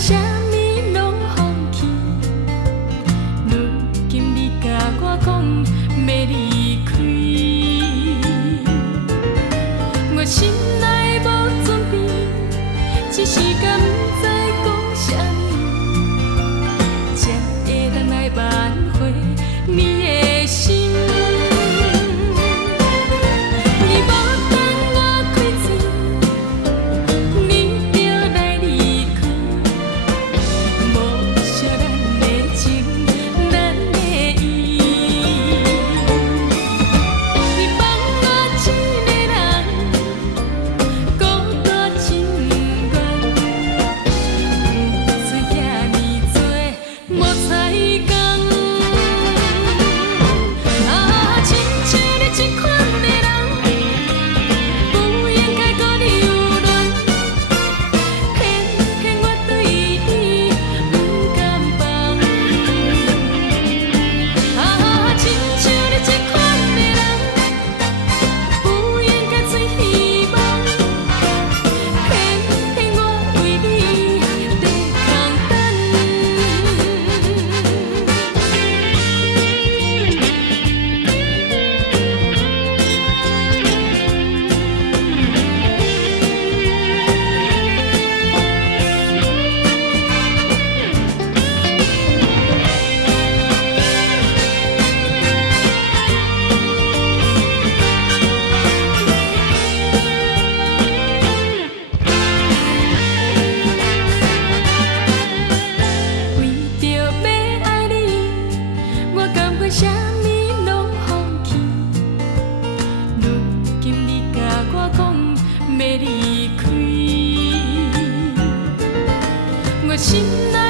啥物拢放弃。如今你甲我讲要离开，我心内无准备，一时间不知讲啥物，才会当来挽回你的心。你无等我开嘴，你就来离开，无惜咱的情，咱的意。你放我一个人，孤单真远，付出遐尼多，无彩工。啊，亲像你这款的人，不应该搁你有恋，偏偏我对你不甘放。啊，亲像你这款的人，不应该做希望，偏偏我为你在空为着要爱你，我甘愿啥物拢放弃。如今你甲我讲要离开，我心内。